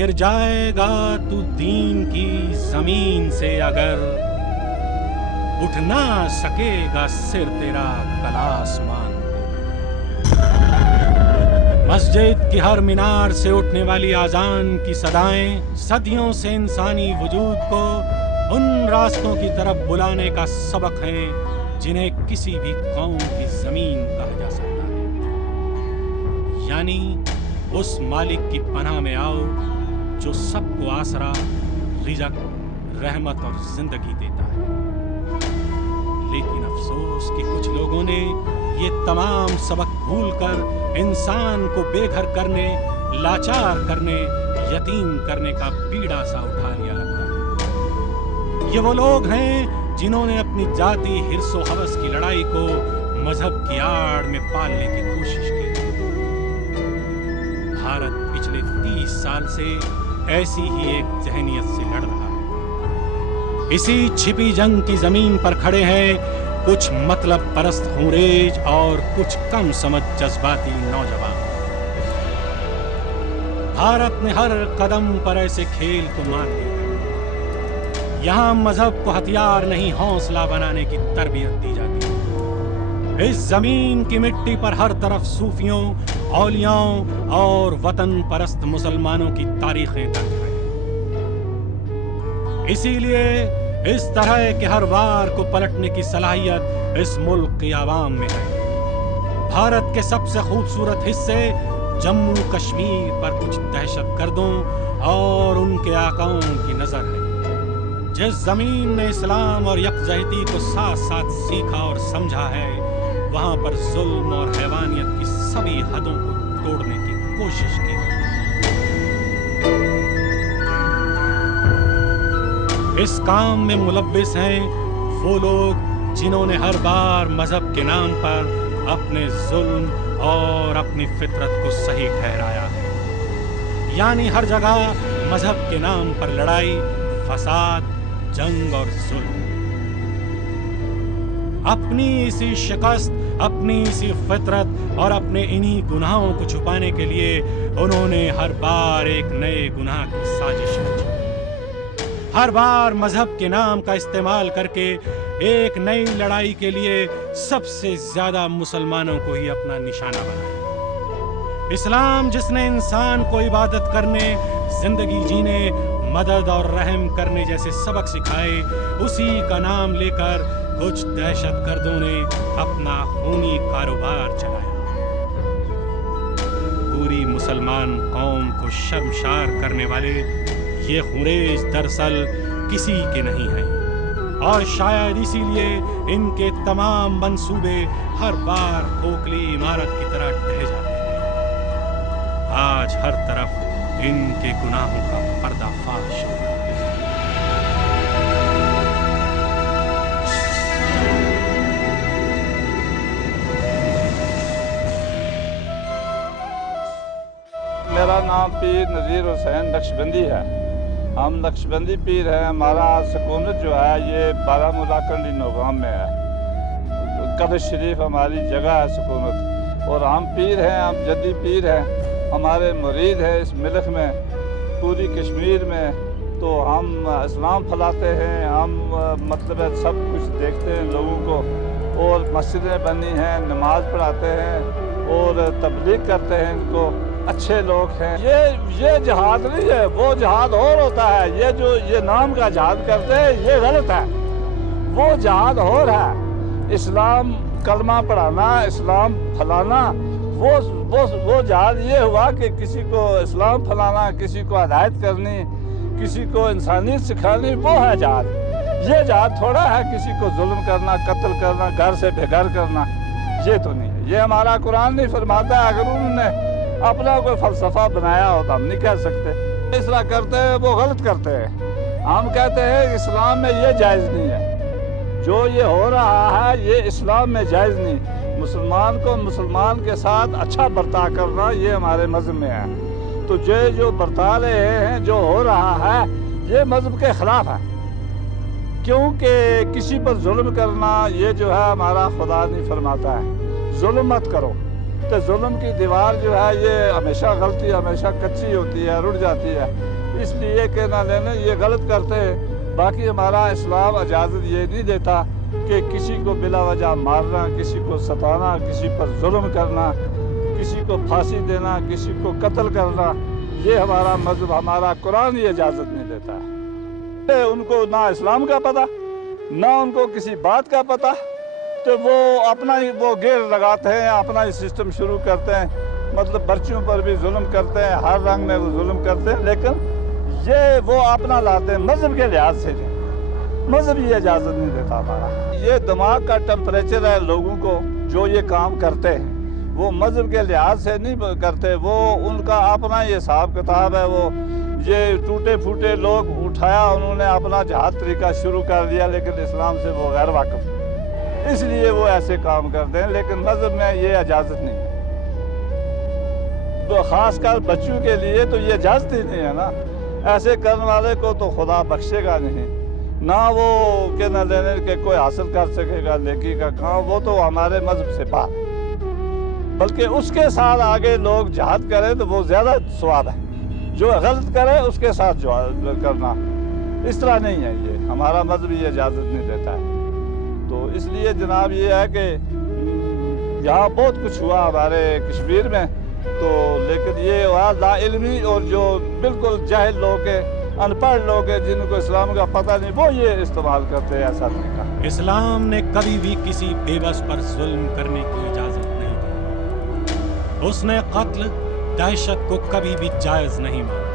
گر جائے گا تو دین کی زمین سے اگر، اٹھ نہ سکے گا سر تیرا کل آسمان کو۔ مسجد کی ہر مینار سے اٹھنے والی اذان کی صدائیں صدیوں سے انسانی وجود کو ان راستوں کی طرف بلانے کا سبق ہیں جنہیں کسی بھی قوم کی زمین کہا جا سکتا ہے، یعنی اس مالک کی پناہ میں آؤ جو سب کو آسرا، رزق، رحمت اور زندگی دیتا ہے۔ لیکن افسوس کہ کچھ لوگوں نے یہ تمام سبق بھول کر انسان کو بے گھر کرنے، لاچار کرنے، یتیم کرنے کا بیڑا سا اٹھا لیا لگتا ہے۔ یہ وہ لوگ ہیں جنہوں نے اپنی ذاتی حرص و ہوس کی لڑائی کو مذہب کی آڑ میں پالنے کی کوشش کی۔ بھارت پچھلے 30 سال سے ایسی ہی ایک ذہنیت سے لڑ رہا ہے۔ اسی چھپی جنگ کی زمین پر کھڑے ہیں کچھ مطلب پرست خونریز اور کچھ کم سمجھ جذباتی نوجوان۔ بھارت نے ہر قدم پر ایسے کھیل کو مار دیا۔ یہاں مذہب کو ہتھیار نہیں حوصلہ بنانے کی تربیت دی جاتی ہے۔ اس زمین کی مٹی پر ہر طرف صوفیوں، اولیاؤں اور وطن پرست مسلمانوں کی تاریخیں درج ہیں۔ اسی لیے اس طرح کے ہر وار کو پلٹنے کی صلاحیت اس ملک کی عوام میں ہے۔ بھارت کے سب سے خوبصورت حصے جموں کشمیر پر کچھ دہشت گردوں اور ان کے آقاؤں کی نظر ہے۔ جس زمین نے اسلام اور یکجہتی کو ساتھ ساتھ سیکھا اور سمجھا ہے، وہاں پر ظلم اور حیوانیت کی سبھی حدوں کو توڑنے کی کوشش کی۔ اس کام میں ملوث ہیں وہ لوگ جنہوں نے ہر بار مذہب کے نام پر اپنے ظلم اور اپنی فطرت کو صحیح ٹھہرایا ہے۔ یعنی ہر جگہ مذہب کے نام پر لڑائی، فساد، جنگ اور ظلم۔ اپنی اسی شکست، اپنی اسی فطرت اور اپنے انہی گناہوں کو چھپانے کے لیے انہوں نے ہر بار ایک نئے گناہ کی سازش رچی۔ ہر بار مذہب کے نام کا استعمال کر کے ایک نئی لڑائی کے لیے سب سے زیادہ مسلمانوں کو ہی اپنا نشانہ بنایا۔ اسلام جس نے انسان کو عبادت کرنے، زندگی جینے، مدد اور رحم کرنے جیسے سبق سکھائے، اسی کا نام لے کر کچھ دہشت گردوں نے اپنا خونی کاروبار چلایا۔ پوری مسلمان قوم کو شرمسار کرنے والے یہ خونریز دراصل کسی کے نہیں ہیں، اور شاید اسی لیے ان کے تمام منصوبے ہر بار کھوکھلی عمارت کی طرح ڈھہ جاتے ہیں۔ آج ہر طرف ان کے گناہوں کا پردہ فاش ہو رہا ہے۔ میرا نام پیر نذیر حسین نقشبندی ہے۔ ہم نقشبندی پیر ہیں۔ ہمارا سکونت جو ہے یہ بارہمولہ کنڈی نوگام میں ہے۔ قبر شریف ہماری جگہ ہے سکونت، اور ہم پیر ہیں، ہم جدی پیر ہیں۔ ہمارے مرید ہیں اس ملک میں، پوری کشمیر میں۔ تو ہم اسلام پھیلاتے ہیں، ہم مطلب سب کچھ دیکھتے ہیں لوگوں کو، اور مسجدیں بنی ہیں، نماز پڑھاتے ہیں اور تبلیغ کرتے ہیں ان کو۔ اچھے لوگ ہیں۔ یہ جہاد نہیں ہے، وہ جہاد اور ہوتا ہے۔ یہ نام کا جہاد کرتے ہیں یہ غلط ہے، وہ جہاد اور ہے۔ اسلام کلمہ پڑھانا، اسلام پھیلانا، وہ جہاد یہ ہوا کہ کسی کو اسلام پھیلانا، کسی کو ہدایت کرنی، کسی کو انسانیت سکھانی، وہ ہے جہاد۔ یہ جہاد تھوڑا ہے کسی کو ظلم کرنا، قتل کرنا، گھر سے بے گھر کرنا، یہ تو نہیں ہے۔ یہ ہمارا قرآن نہیں فرماتا۔ اگر انہوں نے اپنا کوئی فلسفہ بنایا ہو تو ہم نہیں کہہ سکتے۔ اس طرح کرتے ہیں وہ غلط کرتے ہیں۔ ہم کہتے ہیں اسلام میں یہ جائز نہیں ہے، جو یہ ہو رہا ہے یہ اسلام میں جائز نہیں۔ مسلمان کو مسلمان کے ساتھ اچھا برتا کرنا یہ ہمارے مذہب میں ہے۔ تو جو برتا رہے ہیں، جو ہو رہا ہے، یہ مذہب کے خلاف ہے، کیونکہ کسی پر ظلم کرنا یہ جو ہے ہمارا خدا نہیں فرماتا ہے۔ ظلم مت کرو، تو ظلم کی دیوار جو ہے یہ ہمیشہ غلطی ہمیشہ کچی ہوتی ہے، رڑ جاتی ہے، اس لیے کہ نہ لینے یہ غلط کرتے ہیں۔ باقی ہمارا اسلام اجازت یہ نہیں دیتا کہ کسی کو بلا وجہ مارنا، کسی کو ستانا، کسی پر ظلم کرنا، کسی کو پھانسی دینا، کسی کو قتل کرنا، یہ ہمارا مذہب ہمارا قرآن یہ اجازت نہیں دیتا ہے۔ ان کو نہ اسلام کا پتہ نہ ان کو کسی بات کا پتہ، تو وہ اپنا ہی وہ گیڑ لگاتے ہیں، اپنا ہی سسٹم شروع کرتے ہیں، مطلب بچوں پر بھی ظلم کرتے ہیں، ہر رنگ میں وہ ظلم کرتے ہیں، لیکن یہ وہ اپنا لاتے ہیں مذہب کے لحاظ سے۔ مذہب یہ اجازت نہیں دیتا ہمارا۔ یہ دماغ کا ٹمپریچر ہے لوگوں کو جو یہ کام کرتے ہیں، وہ مذہب کے لحاظ سے نہیں کرتے، وہ ان کا اپنا یہ حساب کتاب ہے۔ وہ یہ ٹوٹے پھوٹے لوگ اٹھایا، انہوں نے اپنا جہاد طریقہ شروع کر دیا، لیکن اسلام سے وہ غیر واقف، اس لیے وہ ایسے کام کرتے ہیں، لیکن مذہب میں یہ اجازت نہیں ہے۔ تو خاص کر بچوں کے لیے تو یہ اجازت ہی نہیں ہے نا، ایسے کرنے والے کو تو خدا بخشے گا نہیں، نہ وہ کہ نہ لینے کے کوئی حاصل کر سکے گا نیکی کا کام، وہ تو ہمارے مذہب سے باہر، بلکہ اس کے ساتھ آگے لوگ جہاد کریں تو وہ زیادہ ثواب ہے، جو غلط کرے اس کے ساتھ جہاد کرنا، اس طرح نہیں ہے، یہ ہمارا مذہب یہ اجازت نہیں دیتا ہے۔ تو اس لیے جناب یہ ہے کہ یہاں بہت کچھ ہوا ہمارے کشمیر میں، تو لیکن یہ لا علمی اور جو بالکل جاہل لوگ ہیں، ان پڑھ لوگ ہیں، جن کو اسلام کا پتہ نہیں، وہ یہ استعمال کرتے ہیں ایسا طریقہ۔ اسلام نے کبھی بھی کسی بے بس پر ظلم کرنے کی اجازت نہیں دی۔ اس نے قتل، دہشت کو کبھی بھی جائز نہیں مانا۔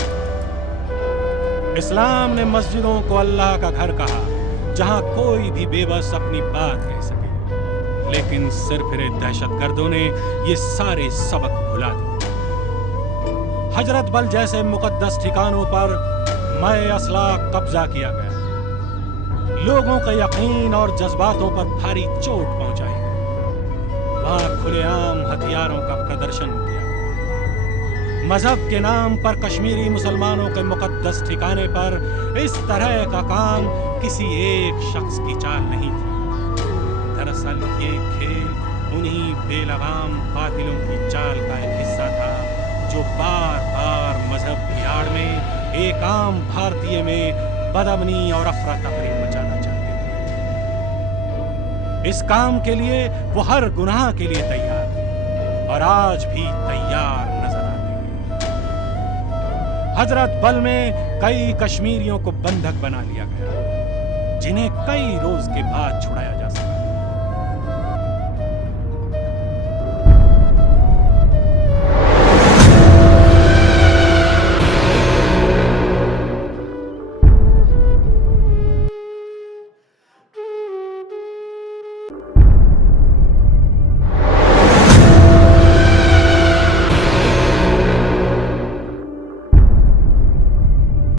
اسلام نے مسجدوں کو اللہ کا گھر کہا، جہاں کوئی بھی بے بس اپنی بات کہہ سکے، لیکن سرفرے دہشت گردوں نے یہ سارے سبق بھلا دیے۔ حجرت بل جیسے مقدس ٹھکانوں پر مائع اسلحہ قبضہ کیا گیا، لوگوں کے یقین اور جذباتوں پر بھاری چوٹ پہنچائی گئی، وہاں کھلے عام ہتھیاروں کا پردرشن کیا گیا۔ مذہب کے نام پر کشمیری مسلمانوں کے مقدس ٹھکانے پر اس طرح کا کام کسی ایک شخص کی چال نہیں تھی۔ دراصل یہ کھیل انہی بے لگام قاتلوں کی چال کا ایک حصہ تھا، جو بار بار مذہب کی آڑ میں ایک عام بھارتیہ میں بدامنی اور افراتفری مچانا چاہتے تھے۔ اس کام کے لیے وہ ہر گناہ کے لیے تیار تھے، اور آج بھی تیار نظر آتے ہیں۔ حضرت بل میں کئی کشمیریوں کو بندھک بنا لیا گیا، جنہیں کئی روز کے بعد چھڑایا جا سکا۔